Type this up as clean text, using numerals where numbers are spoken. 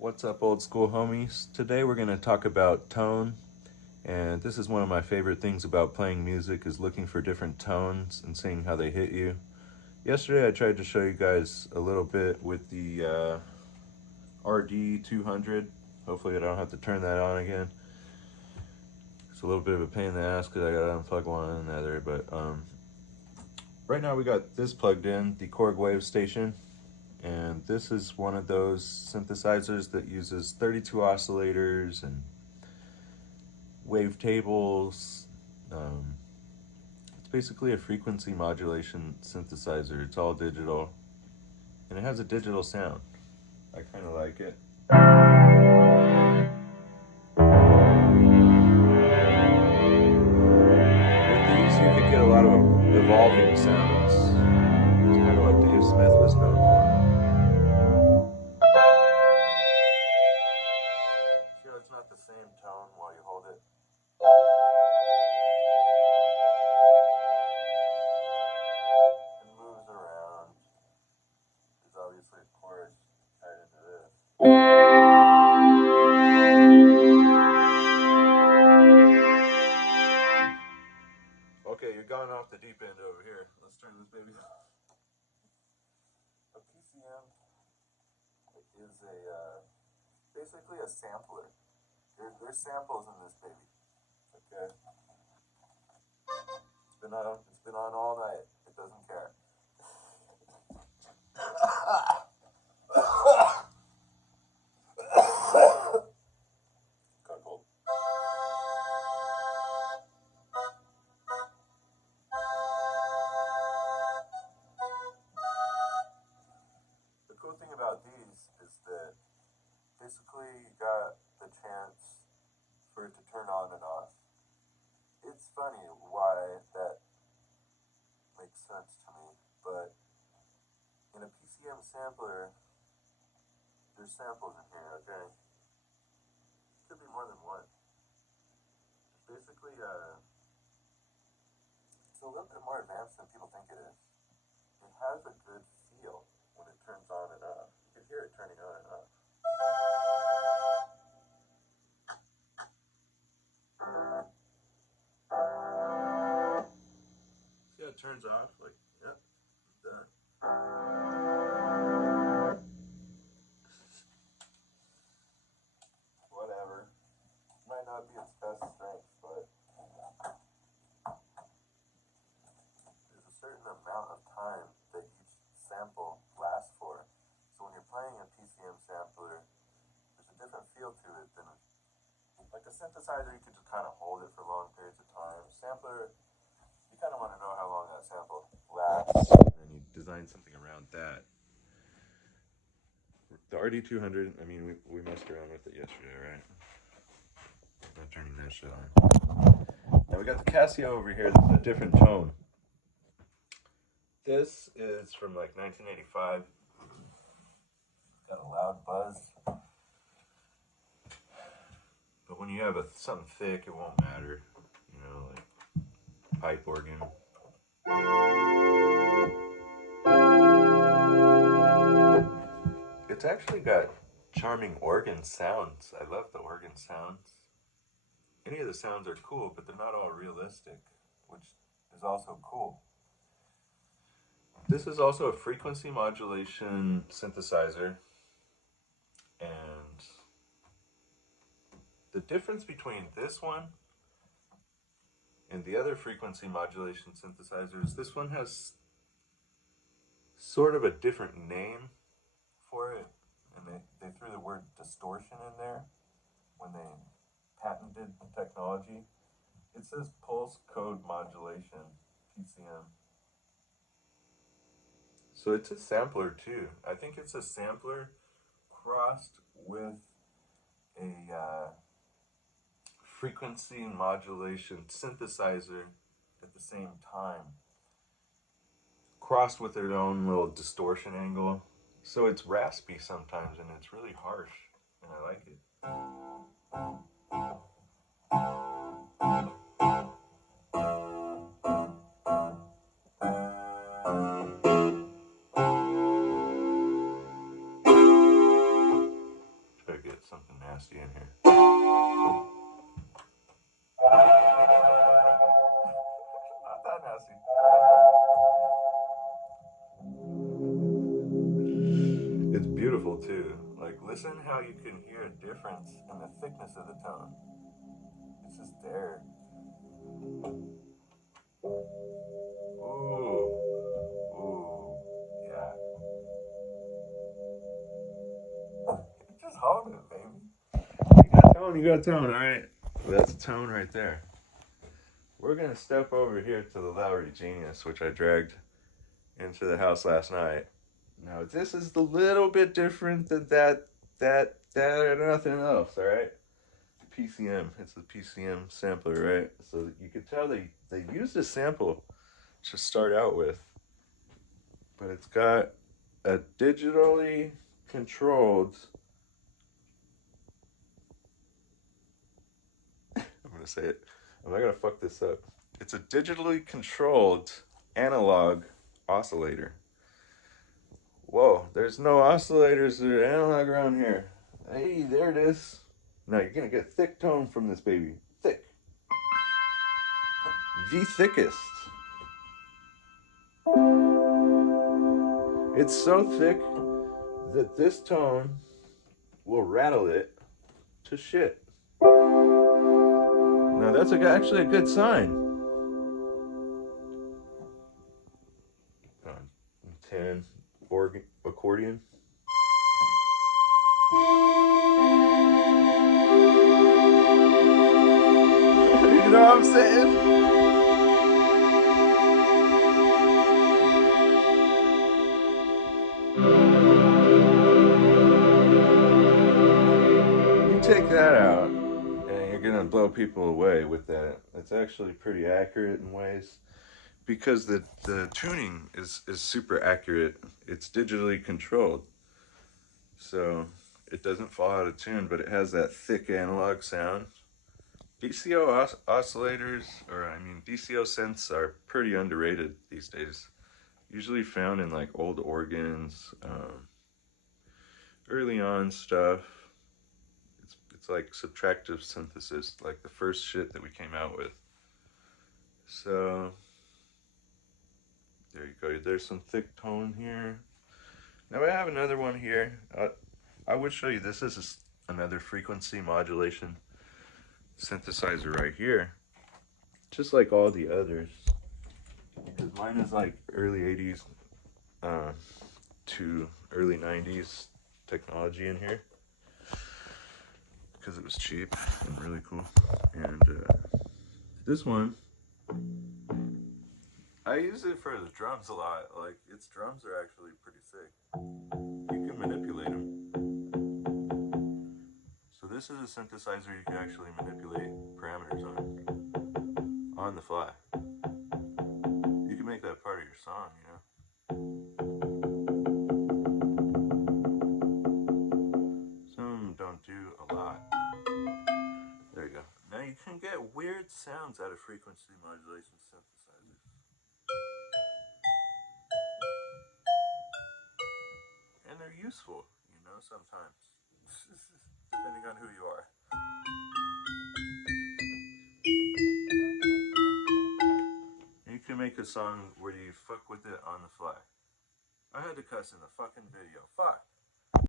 What's up, old school homies? Today we're going to talk about tone, and this is one of my favorite things about playing music is looking for different tones and seeing how they hit you. Yesterday I tried to show you guys a little bit with the RD 200. Hopefully I don't have to turn that on again. It's a little bit of a pain in the ass because I got to unplug one and another, but right now we got this plugged in, the Korg Wave Station. And this is one of those synthesizers that uses 32 oscillators and wavetables. It's basically a frequency modulation synthesizer. It's all digital, and it has a digital sound. I kind of like it. With these, you could get a lot of evolving sounds. It's kind of what Dave Smith was known for. See how it's not the same tone while you hold it? It moves around. There's obviously a chorus tied into this. Okay, you're going off the deep end over here. Let's turn this baby off. A PCM is basically a sampler. There's samples in this baby. Okay. It's been on all night. It doesn't care. Got cold. The cool thing about these is that basically you got the chance for it to turn on and off. It's funny why that makes sense to me, but in a PCM sampler, there's samples in here, okay? Could be more than one. It's basically, it's a little bit more advanced than people think it is. It has a good feel when it turns on and off. You can hear it turning on and off. See how it turns off? Like, yep, done. Whatever. Might not be its best strength, but there's a certain amount of time that each sample lasts for. So when you're playing a PCM sampler, there's a different feel to it than like a synthesizer. You could just kind of hold it for long periods of time. Sampler, you kind of want to know how long that sample lasts, and you design something around that. The RD200, I mean, we messed around with it yesterday, right? Not turning that shit on. Now we got the Casio over here. This is a different tone. This is from like 1985. Got a loud buzz. But when you have something thick, it won't matter. You know, like pipe organ. It's actually got charming organ sounds. I love the organ sounds. Any of the sounds are cool, but they're not all realistic, which is also cool. This is also a frequency modulation synthesizer, and the difference between this one and the other frequency modulation synthesizers, this one has sort of a different name for it, and they threw the word distortion in there when they patented the technology. It says pulse code modulation, PCM. So it's a sampler too. I think it's a sampler crossed with a frequency modulation synthesizer at the same time, crossed with their own little distortion angle. So it's raspy sometimes, and it's really harsh, and I like it. Try something nasty in here. Not that nasty. It's beautiful too. Like, listen how you can hear a difference in the thickness of the tone. It's just there. Ooh. Ooh. Yeah. Just hold it, baby. You got tone, you got tone. Alright. That's tone right there. We're gonna step over here to the Lowry Genius, which I dragged into the house last night. Now this is a little bit different than that and nothing else, alright? PCM. It's the PCM sampler, right? So you can tell they used a sample to start out with, but it's got a digitally controlled. I'm gonna say it. I'm not gonna fuck this up. It's a digitally controlled analog oscillator. Whoa, there's no oscillators that are analog around here. Hey, there it is. Now you're gonna get thick tone from this baby. Thick. The thickest. It's so thick that this tone will rattle it to shit. Now that's actually a good sign. 10 accordion. You know what I'm saying? You take that out, and you're gonna blow people away with that. It's actually pretty accurate in ways because the tuning is super accurate. It's digitally controlled, so it doesn't fall out of tune, but it has that thick analog sound. DCO oscillators, or I mean DCO synths, are pretty underrated these days. Usually found in like old organs, early on stuff. It's like subtractive synthesis, like the first shit that we came out with. So there you go. There's some thick tone here. Now I have another one here. I would show you this. This is another frequency modulation synthesizer right here, just like all the others. Because mine is like early 80s to early 90s technology in here. Because it was cheap and really cool. And this one, I use it for the drums a lot. Like, its drums are actually pretty sick. You can manipulate them. So this is a synthesizer you can actually manipulate parameters on the fly. You can make that part of your song, you know? Some don't do a lot. There you go. Now you can get weird sounds out of frequency modulation synthesizers. And they're useful, you know, sometimes. Depending on who you are. You can make a song where you fuck with it on the fly. I had to cuss in the fucking video. Fuck.